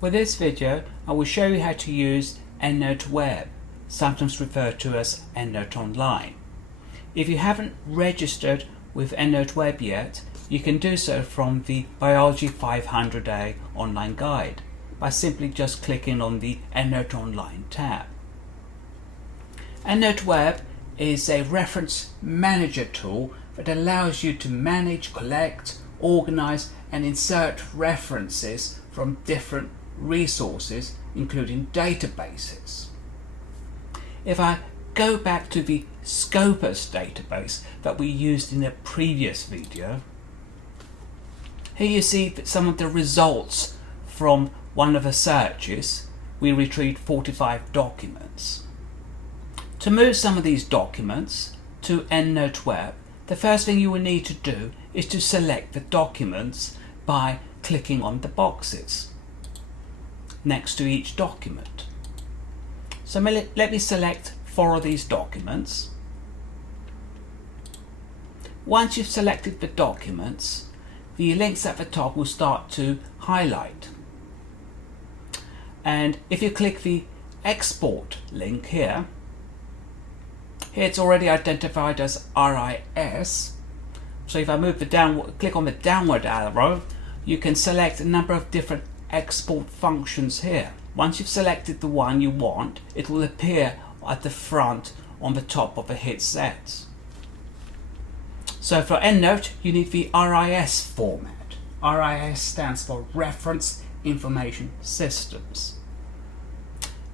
With this video, I will show you how to use EndNote Web, sometimes referred to as EndNote Online. If you haven't registered with EndNote Web yet, you can do so from the Biology 500A online guide by simply just clicking on the EndNote Online tab. EndNote Web is a reference manager tool that allows you to manage, collect, organize and insert references from different resources, including databases. If I go back to the Scopus database that we used in a previous video, here you see some of the results from one of the searches. We retrieved 45 documents. To move some of these documents to EndNote Web, the first thing you will need to do is to select the documents by clicking on the boxes next to each document. So let me select 4 of these documents. Once you've selected the documents, the links at the top will start to highlight. And if you click the export link here it's already identified as RIS. So if I move click on the downward arrow, you can select a number of different export functions here. Once you've selected the one you want, it will appear at the front on the top of the hit sets. So for EndNote, you need the RIS format. RIS stands for Reference Information Systems.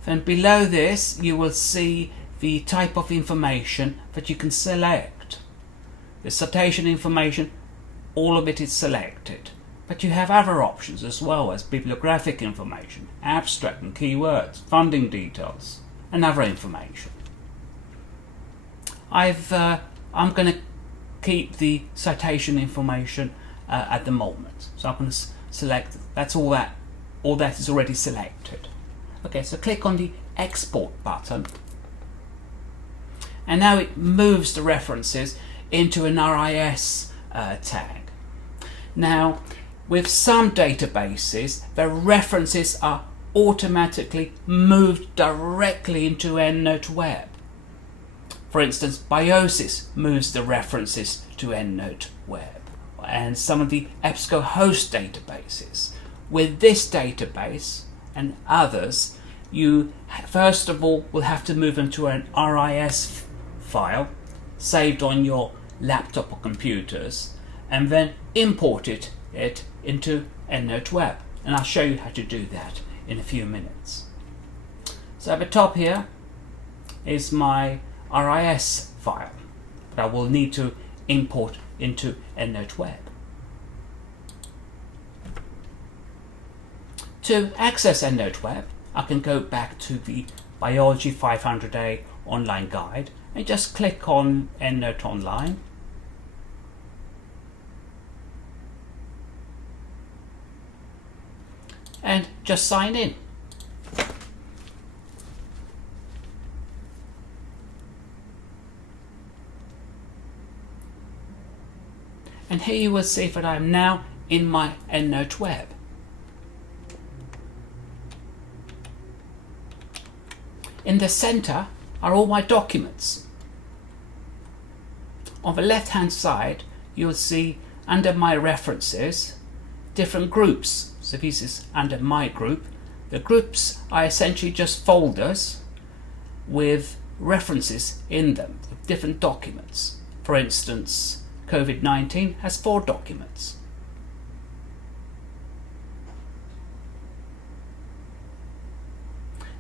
Then below this, you will see the type of information that you can select. The citation information, all of it is selected. But you have other options as well, as bibliographic information, abstract and keywords, funding details, and other information. I'm going to keep the citation information at the moment. So I'm going to select, that's all that is already selected. Okay, so click on the export button. And now it moves the references into an RIS tag. Now, with some databases, the references are automatically moved directly into EndNote Web. For instance, Biosis moves the references to EndNote Web, and some of the EBSCOhost databases. With this database and others, you first of all will have to move them to an RIS file saved on your laptop or computers, and then import it into EndNote Web, and I'll show you how to do that in a few minutes. So at the top here is my RIS file that I will need to import into EndNote Web. To access EndNote Web, I can go back to the Biology 500A online guide and just click on EndNote Online. And just sign in. And here you will see that I am now in my EndNote Web. In the center are all my documents. On the left hand side, you'll see under my references different groups. So this is under my group. The groups are essentially just folders with references in them, with different documents. For instance, COVID-19 has 4 documents.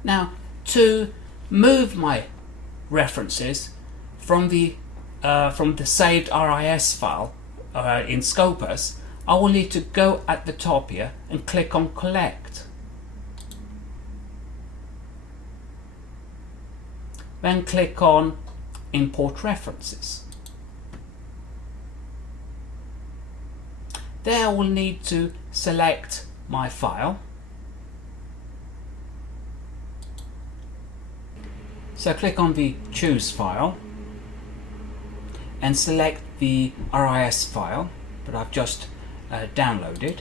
Now, to move my references from the saved RIS file in Scopus, I will need to go at the top here and click on Collect. Then click on Import References. There I will need to select my file. So click on the Choose File and select the RIS file that I've just downloaded.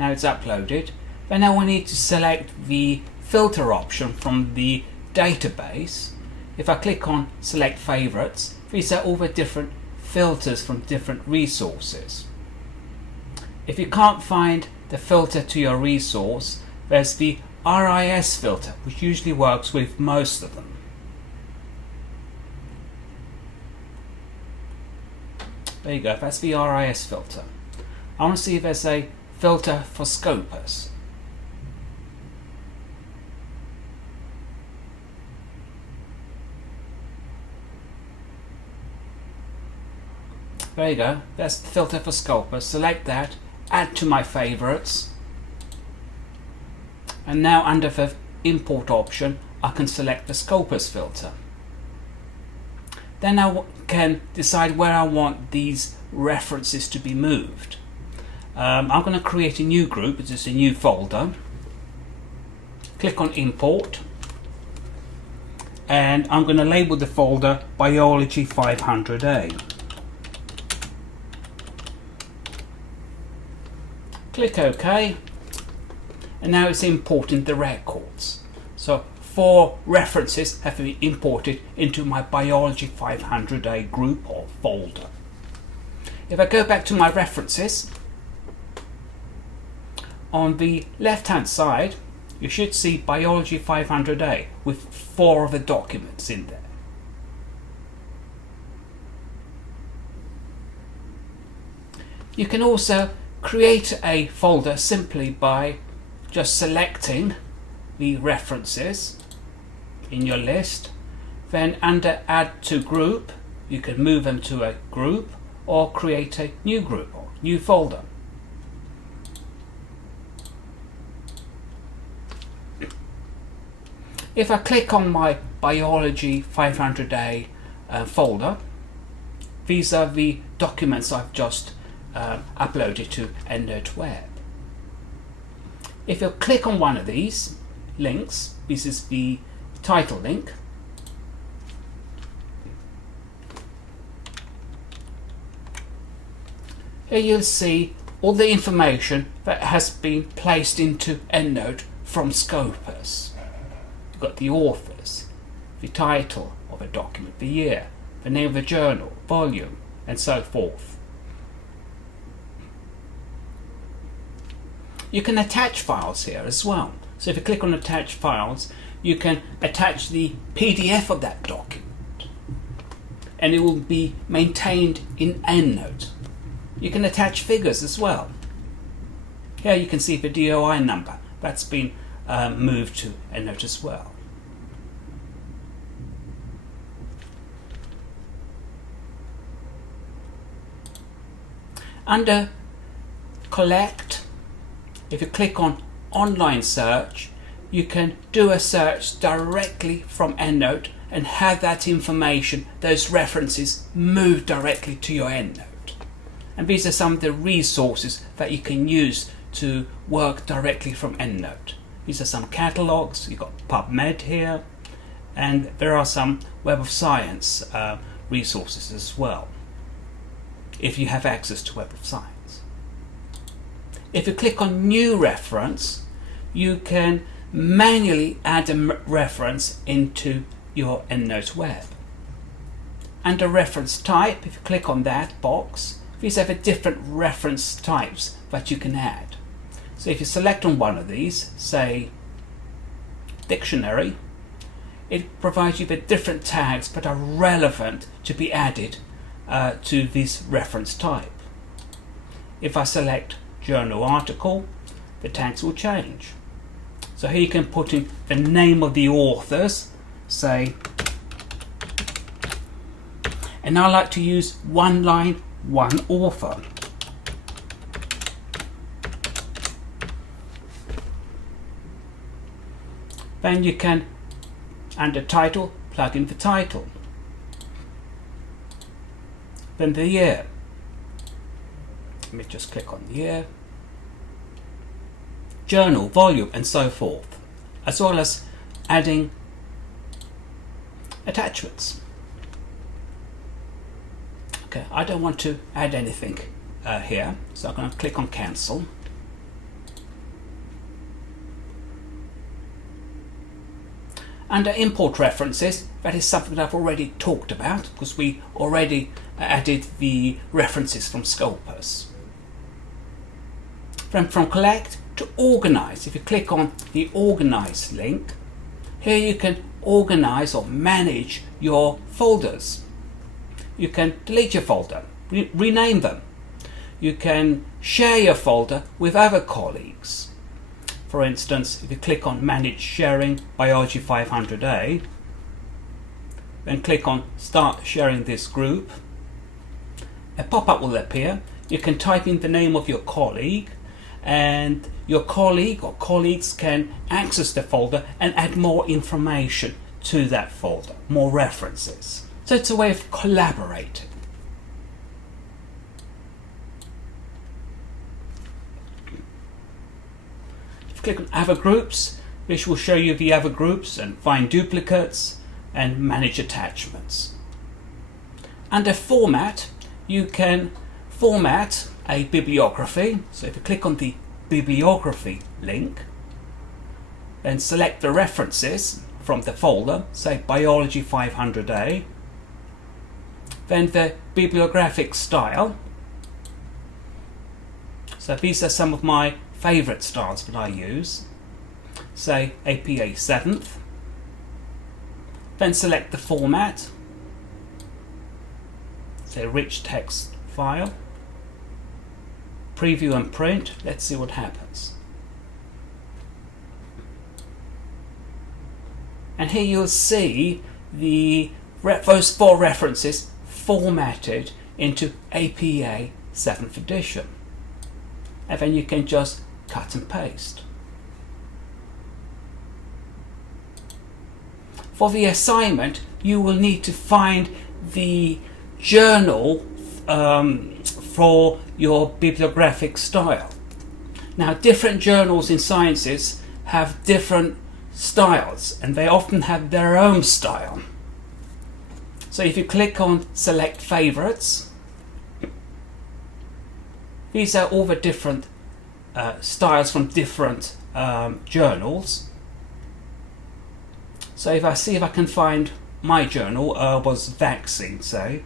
Now it's uploaded. Then now we need to select the filter option from the database. If I click on select favorites, these are all the different filters from different resources. If you can't find the filter to your resource, there's the RIS filter, which usually works with most of them. There you go, that's the RIS filter. I want to see if there's a filter for Scopus. There you go, that's the filter for Scopus. Select that, add to my favorites, and now under the import option I can select the Scopus filter. Then I can decide where I want these references to be moved. I'm going to create a new group, which is a new folder. Click on import, and I'm going to label the folder Biology 500A. Click OK, and now it's importing the records. So 4 references have been imported into my Biology 500A group or folder. If I go back to my references, on the left hand side you should see Biology 500A with 4 of the documents in there. You can also create a folder simply by just selecting the references in your list. Then under add to group you can move them to a group or create a new group or new folder. If I click on my Biology 500A folder, these are the documents I've just uploaded to EndNote Web. If you click on one of these links, this is the title link, here you'll see all the information that has been placed into EndNote from Scopus. You've got the authors, the title of a document, the year, the name of the journal, volume, and so forth. You can attach files here as well. So if you click on attach files, you can attach the PDF of that document and it will be maintained in EndNote. You can attach figures as well. Here you can see the DOI number. That's been moved to EndNote as well. Under collect, if you click on online search, you can do a search directly from EndNote and have that information, those references, moved directly to your EndNote. And these are some of the resources that you can use to work directly from EndNote. These are some catalogs. You've got PubMed here, and there are some Web of Science resources as well, if you have access to Web of Science. If you click on new reference, you can manually add a reference into your EndNote Web. Under reference type, if you click on that box, these are the different reference types that you can add. So if you select on one of these, say dictionary, it provides you with different tags that are relevant to be added to this reference type. If I select journal article, the tags will change. So here you can put in the name of the authors, say, and I like to use one line, one author. Then you can, under title, plug in the title. Then the year. Let me just click on the year. Journal, volume, and so forth, as well as adding attachments. Okay, I don't want to add anything here, so I'm going to click on cancel. Under import references, that is something that I've already talked about because we already added the references from Scopus. Then from collect to organize, if you click on the organize link, here you can organize or manage your folders. You can delete your folder, rename them. You can share your folder with other colleagues. For instance, if you click on Manage Sharing Biology 500A, then click on Start Sharing this group, a pop-up will appear. You can type in the name of your colleague, and your colleague or colleagues can access the folder and add more information to that folder, more references. So it's a way of collaborating. Click on Other Groups. This will show you the other groups and find duplicates and manage attachments. Under Format, you can format a bibliography. So if you click on the bibliography link, then select the references from the folder, say Biology 500A, then the bibliographic style. So these are some of my favorite styles that I use, say APA 7th, then select the format, say rich text file, preview and print. Let's see what happens. And here you'll see those 4 references formatted into APA 7th edition. And then you can just cut and paste. For the assignment, you will need to find the journal for your bibliographic style. Now, different journals in sciences have different styles, and they often have their own style. So if you click on Select Favorites, these are all the different styles from different journals. So if I see if I can find my journal, was vaccine, say.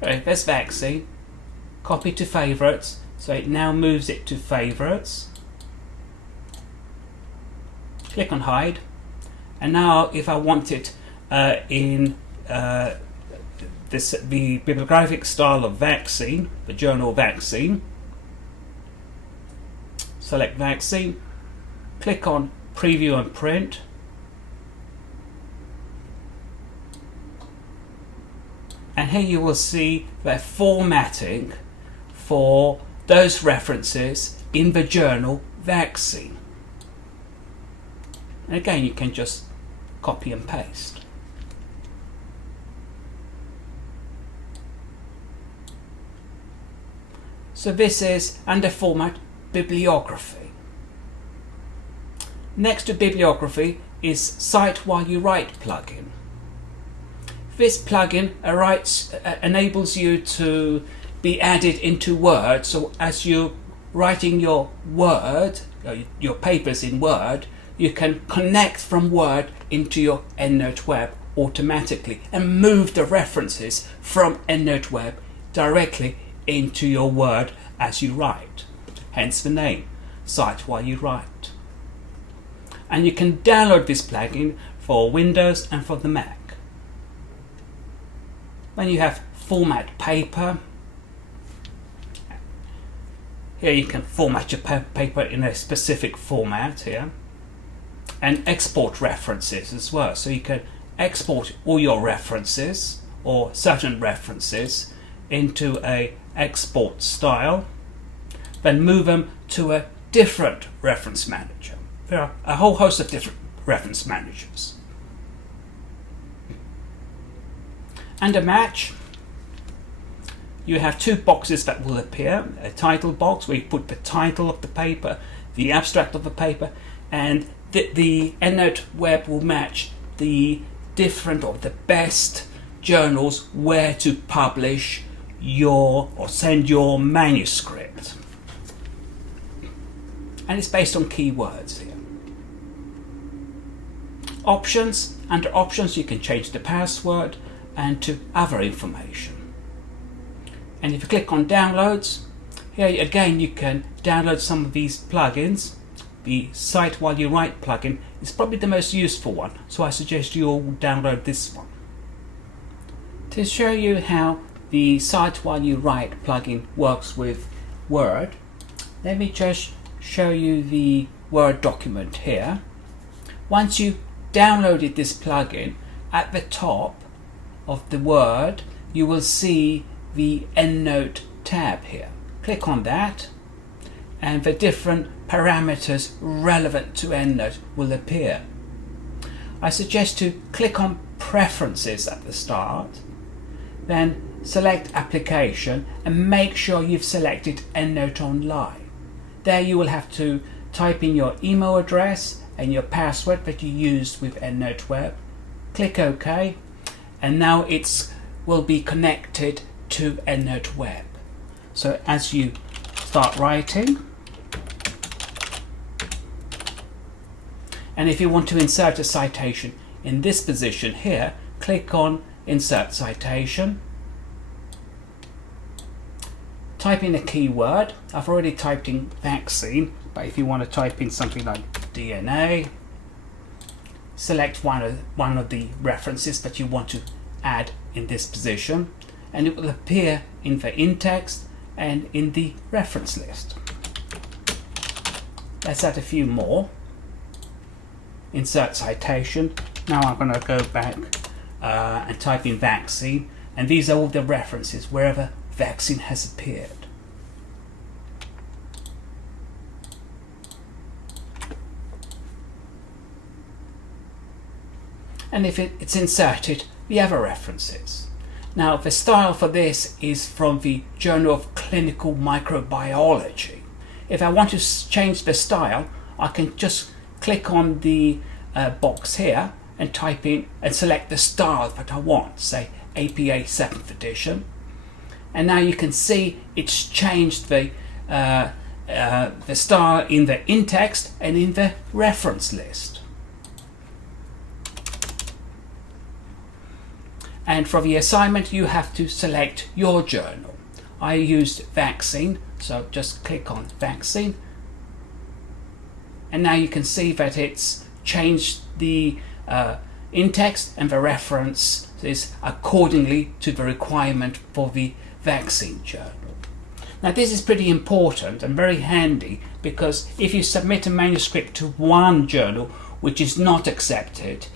Right, there's vaccine. Copy to favorites, so it now moves it to favorites. Click on hide, and now if I want it in the bibliographic style of vaccine, the journal vaccine, select vaccine, click on preview and print, and here you will see the formatting for those references in the journal vaccine. And again, you can just copy and paste. So this is under Format, Bibliography. Next to Bibliography is Cite While You Write plugin. This plugin enables you to be added into Word, so as you're writing your Word, your papers in Word, you can connect from Word into your EndNote Web automatically and move the references from EndNote Web directly into your Word as you write. Hence the name, Cite While You Write. And you can download this plugin for Windows and for the Mac. Then you have Format Paper. Here you can format your paper in a specific format here. And export references as well. So you can export all your references or certain references into a export style, then move them to a different reference manager. There are a whole host of different reference managers. Under Match, you have 2 boxes that will appear. A title box where you put the title of the paper, the abstract of the paper, and the EndNote Web will match the different or the best journals where to publish your or send your manuscript. And it's based on keywords here. Options. Under options you can change the password and to other information. And if you click on downloads, here again you can download some of these plugins. The Cite While You Write plugin is probably the most useful one, so I suggest you all download this one. To show you how the Cite While You Write plugin works with Word, let me just show you the Word document here. Once you downloaded this plugin, at the top of the Word you will see the EndNote tab here. Click on that and the different parameters relevant to EndNote will appear. I suggest to click on Preferences at the start, then select Application and make sure you've selected EndNote Online. There you will have to type in your email address and your password that you used with EndNote Web. Click OK, and now it will be connected to EndNote Web. So as you start writing, and if you want to insert a citation in this position here, click on Insert Citation. Type in a keyword. I've already typed in vaccine, but if you want to type in something like DNA, select one of the references that you want to add in this position, and it will appear in the in-text and in the reference list. Let's add a few more. Insert citation. Now I'm going to go back and type in vaccine, and these are all the references wherever vaccine has appeared. And if it's inserted, the other references. Now the style for this is from the Journal of Clinical Microbiology. If I want to change the style, I can just click on the box here and type in and select the style that I want, say APA 7th edition. And now you can see it's changed the style in the in-text and in the reference list. And for the assignment you have to select your journal. I used vaccine, so just click on vaccine. And now you can see that it's changed the in-text and the reference is accordingly to the requirement for the vaccine journal. Now this is pretty important and very handy, because if you submit a manuscript to one journal which is not accepted,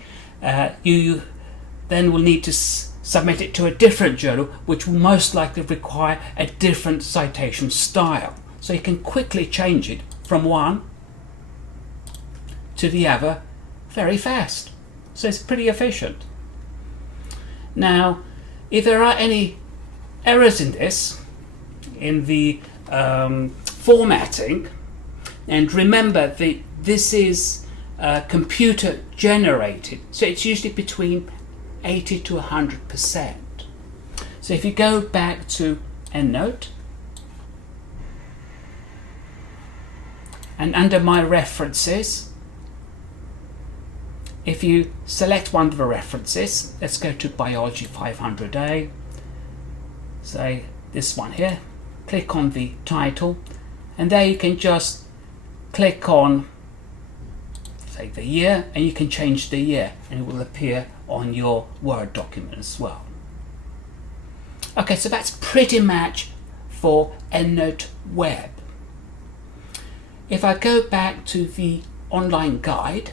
you then will need to submit it to a different journal which will most likely require a different citation style. So you can quickly change it from one to the other very fast. So it's pretty efficient. Now, if there are any errors in this, in the formatting, and remember that this is computer generated, so it's usually between 80 to 100%. So if you go back to EndNote, and under my references, if you select one of the references, let's go to Biology 500A, say this one here, click on the title, and there you can just click on, say, the year, and you can change the year and it will appear on your Word document as well. Okay, so that's pretty much for EndNote Web. If I go back to the online guide,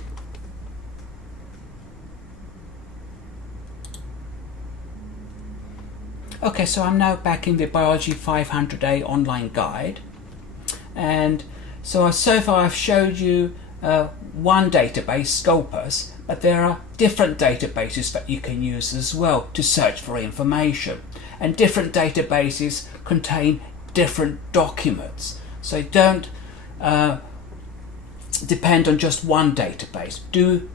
okay, so I'm now back in the Biology 500A online guide, and so far I've showed you one database, Scopus, but there are different databases that you can use as well to search for information, and different databases contain different documents, so don't depend on just one database. Do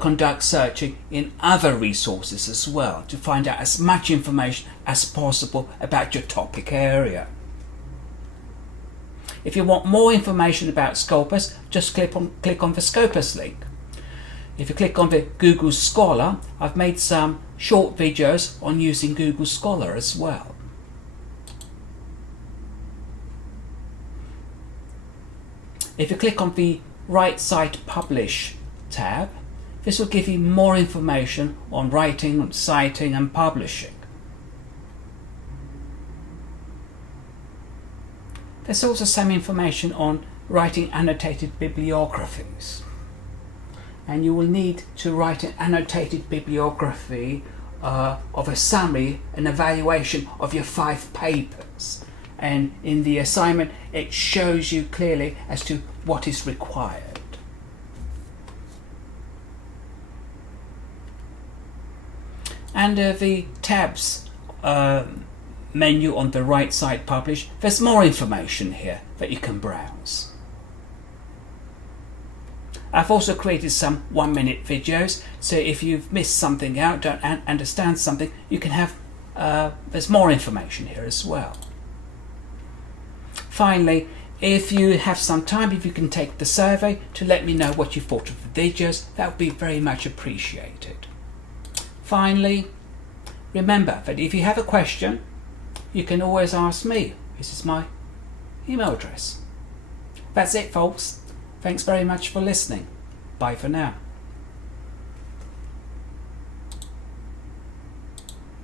conduct searching in other resources as well to find out as much information as possible about your topic area. If you want more information about Scopus, just click on the Scopus link. If you click on the Google Scholar, I've made some short videos on using Google Scholar as well. If you click on the Write, Cite, Publish tab, this will give you more information on writing, on citing and publishing. There's also some information on writing annotated bibliographies. And you will need to write an annotated bibliography of a summary and evaluation of your 5 papers. And in the assignment, it shows you clearly as to what is required. Under the tabs menu on the right side, Publish, there's more information here that you can browse. I've also created some 1-minute videos, so if you've missed something out, don't understand something, you can have, there's more information here as well. Finally, if you have some time, if you can take the survey to let me know what you thought of the videos, that would be very much appreciated. Finally, remember that if you have a question, you can always ask me. This is my email address. That's it, folks. Thanks very much for listening. Bye for now.